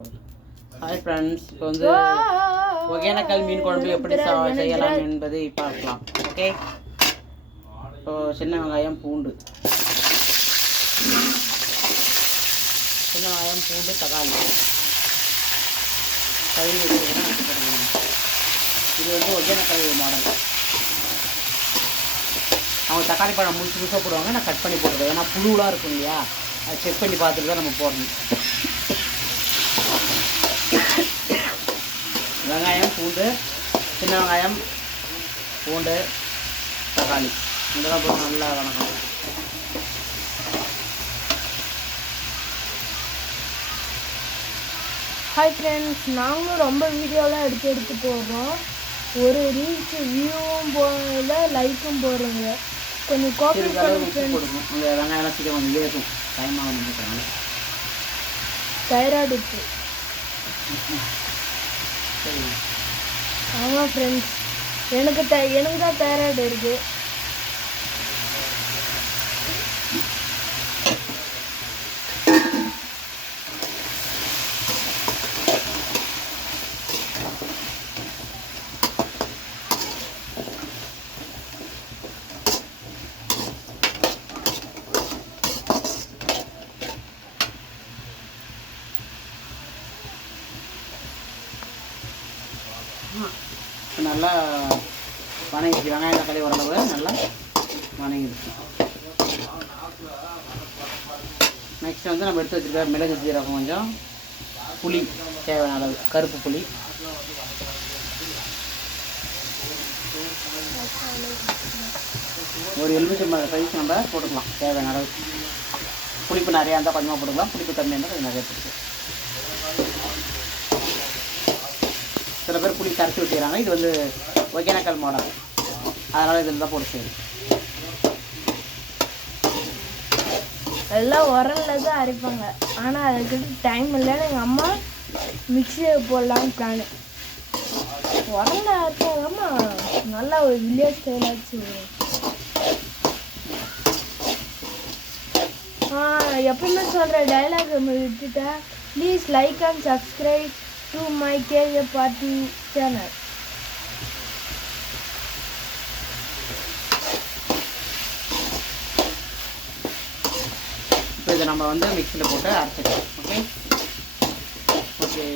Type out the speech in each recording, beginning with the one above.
Hi friends, இப்போ வந்து ஒகேனக்கல் மீன் குழம்பு எப்படி செய்யலாம் என்பதை பார்க்கலாம். ஓகே, இப்போ சின்ன வெங்காயம் பூண்டு தக்காளி கழுவி வச்சுருக்கேன். இது வந்து ஒகேனக்கல் மாடல். அவங்க தக்காளி பழம் முழுசாக போடுவாங்க, நான் கட் பண்ணி போட்டுருவேன். ஏன்னா புழுவெலாம் இருக்கும் இல்லையா, அதை செக் பண்ணி பார்த்துட்டு தான் நம்ம போடணும். வெங்காயம் பூண்டு, சின்ன வெங்காயம் பூண்டு தக்காளி இதெல்லாம் போட்டு நல்லா வணக்கணும். ஹாய் ஃப்ரெண்ட்ஸ், நாங்களும் ரொம்ப வீடியோலாம் எடுத்து போடுறோம். ஒரு ரீச் வியூவும் போகல, லைக்கும் போடுறோங்க. கொஞ்சம் கோஆப்ரேட் கொடுக்கும். அந்த வெங்காயம்லாம் சீக்கிரம் கொஞ்சம் இருக்கும், டைம் ஆகும். தைராய்டு இருக்கு. ஆமாம் ஃப்ரெண்ட்ஸ், எனக்கு தான் தைராய்டு இருக்குது. நல்லா வணங்கிடுச்சு. வெங்காயம் தக்காளி ஓரளவு நல்லா வணங்கிடுச்சு. நெக்ஸ்ட் வந்து நம்ம எடுத்து வச்சுருக்க மிளகு ஜீரகம், கொஞ்சம் புளி, தேவையான அளவு கருப்பு புளி, ஒரு எலுமிச்சம்பழம் சைஸ் நம்ம போட்டுக்கலாம். தேவையான அளவு புளிப்பு நிறையா இருந்தால் கொஞ்சமாக போட்டுக்கலாம், புளிப்பு கம்மியாக இருந்தால் கொஞ்சம் நிறையா போட்டுக்கலாம். சில பேர் புளி கரைச்சி வச்சுக்கிறாங்க. இது வந்து ஒகேனக்கல் மாடல், அதனால் இதில் தான் போட்டு செய்யும். எல்லாம் உரலில் தான் அரைப்பாங்க, ஆனால் அதுக்கிட்ட டைம் இல்லைன்னு எங்கள் அம்மா மிக்சியை போடலான்னு பிளானு. உரலில் அரைச்சாங்கம்மா நல்லா ஒரு வில்லேஜ் ஸ்டைலாச்சு. எப்பவுமே சொல்கிற டைலாக் விட்டுட்டேன். Please like and subscribe to my KJ Party channel. இப்போ இதை நம்ம வந்து மிக்சியில் போட்டு அரைச்சிக்கலாம். ஓகே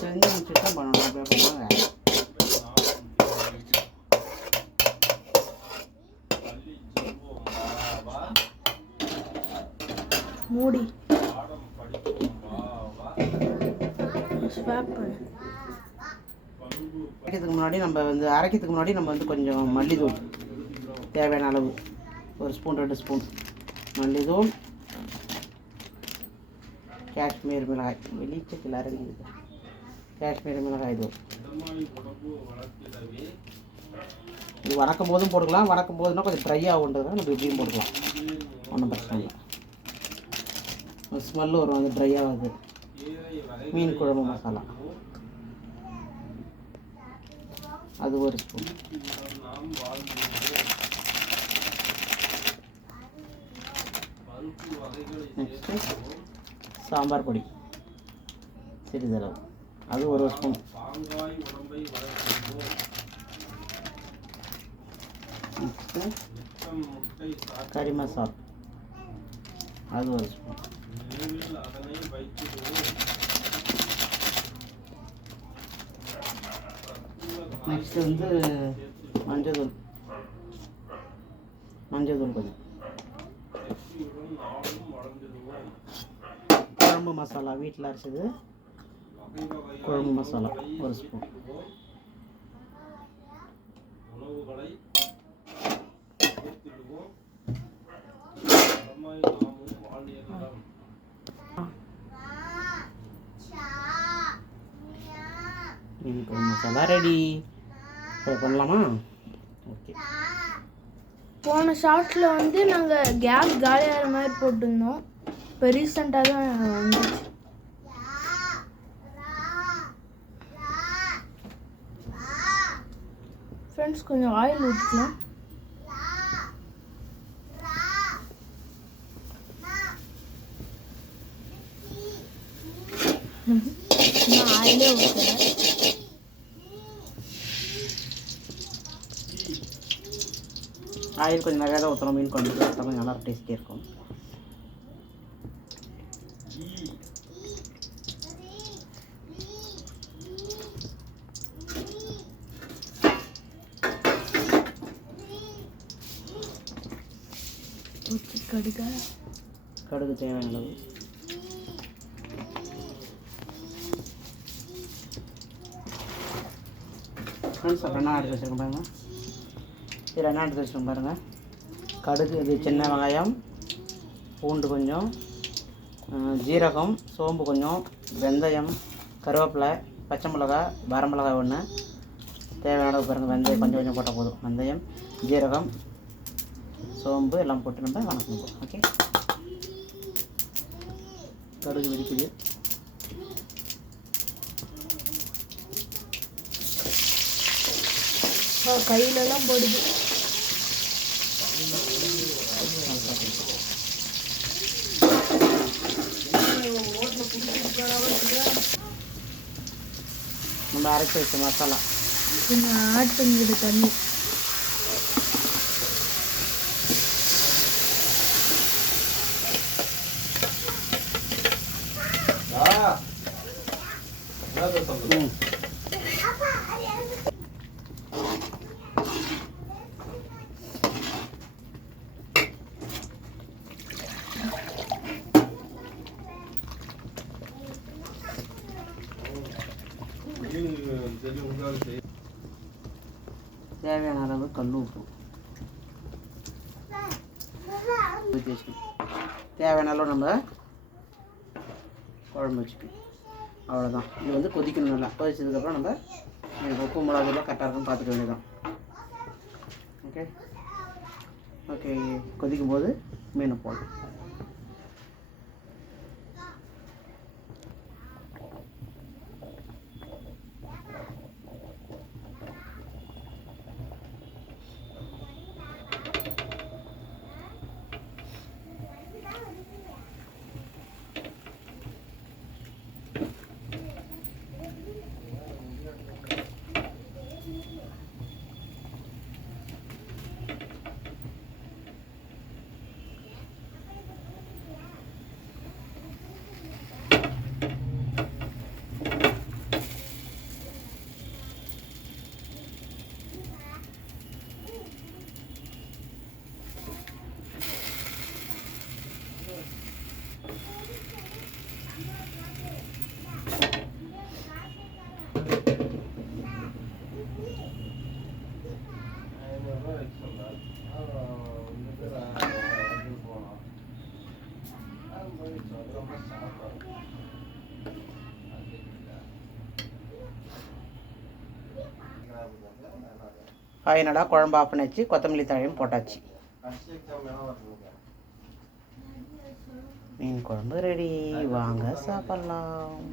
செஞ்சு முடிச்சுட்டு தான் பண்ணணும். அப்படியே பண்ணுவாங்க. மூடி அரைக்கிறதுக்கு முன்னாடி நம்ம வந்து கொஞ்சம் மல்லித்தூள் தேவையான அளவு, ஒரு ஸ்பூன் 2 ஸ்பூன் மல்லித்தூள், காஷ்மீர் மிளகாய், வெளிச்சத்தில் அரைக்கிறது காஷ்மீர் மிளகாய் தூள். இது வணக்கும் போதும் போட்டுக்கலாம், வணக்கும் போதுன்னா கொஞ்சம் ட்ரை ஆகுன்றதுனால நம்ம இப்படியும் போட்டுக்கலாம், ஒன்றும் பிரச்சனை இல்லை. ஸ்மெல்லு வரும், அது ட்ரை ஆகுது. மீன் குழம்பு மசாலா அது ஒரு ஸ்பூன். நெக்ஸ்ட்டு சாம்பார் பொடி சிறிதளவு, அது ஒரு ஸ்பூன். நெக்ஸ்ட்டு கறி மசாலா, அது ஒரு ஸ்பூன். நெக்ஸ்ட்டு வந்து மஞ்சள் தூள் கொஞ்சம். குழம்பு மசாலா, வீட்டில் அரைச்சது குழம்பு மசாலா ஒரு ஸ்பூன். மீன் குழம்பு மசாலா ரெடி. இப்போ பண்ணலாமா? ஓகே. போன ஷார்ட்ஸில் வந்து நாங்கள் கேஸ் காலியாகிற மாதிரி போட்டிருந்தோம். இப்போ ரீசெண்டாக தான் வந்துச்சு. ஃப்ரெண்ட்ஸ் கொஞ்சம் ஆயில் ஊற்றிக்கலாம். நான் ஆயிலே ஊற்றுறேன். ஆயில் கொஞ்சம் நிறையா தான் ஊற்றணும். மீன் குழம்பு கொஞ்சம் நல்லா டேஸ்டியாக இருக்கும். கடுகு தேவையான அளவு. ஃப்ரெண்ட்ஸ் அப்புறம் என்ன எடுத்து வச்சுருக்கோம் பாருங்கள். இதில் என்ன எடுத்து வச்சுருக்கோம் பாருங்கள். கடுகு, இது சின்ன வெங்காயம், பூண்டு கொஞ்சம், ஜீரகம், சோம்பு கொஞ்சம், வெந்தயம், கருவேப்பிலை, பச்சை மிளகா, வரமிளகாய் ஒன்று, தேவையான அளவு பாருங்கள். வெந்தயம் கொஞ்சம் கொஞ்சம் போட்டால் போதும். வெந்தயம், ஜீரகம், சோம்பு எல்லாம் போட்டு நம்ம வணக்கணும். ஓகே. கடுகு வெடிக்குது. கையிலலாம் போடுது. நம்ம அரைச்சி வச்ச மசாலா கொஞ்சம் ஆட் பண்ணிக்கிட்டு தண்ணி. தேவையான அளவு கல் உப்பு தேவையான அளவு நம்ம குழம்பு வச்சுக்கணும். அவ்வளோதான். இது வந்து கொதிக்கணும். நல்லா கொதிச்சதுக்கப்புறம் நம்ம உப்பு மிளகாலாம் கரெக்டாக இருக்குன்னு பார்த்துக்க வேண்டியதான். ஓகே. ஓகே. கொதிக்கும் போது மீனை போடணும். ஃபைனலாக குழம்பு ஆஃப் பண்ணிச்சு. கொத்தமல்லி தழையும் போட்டாச்சு. மீன் குழம்பு ரெடி. வாங்க சாப்பிட்லாம்.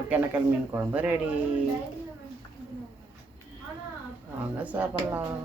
ஒகேனக்கல் மீன் குழம்பு ரெடி. வாங்க சாப்பிட்லாம்.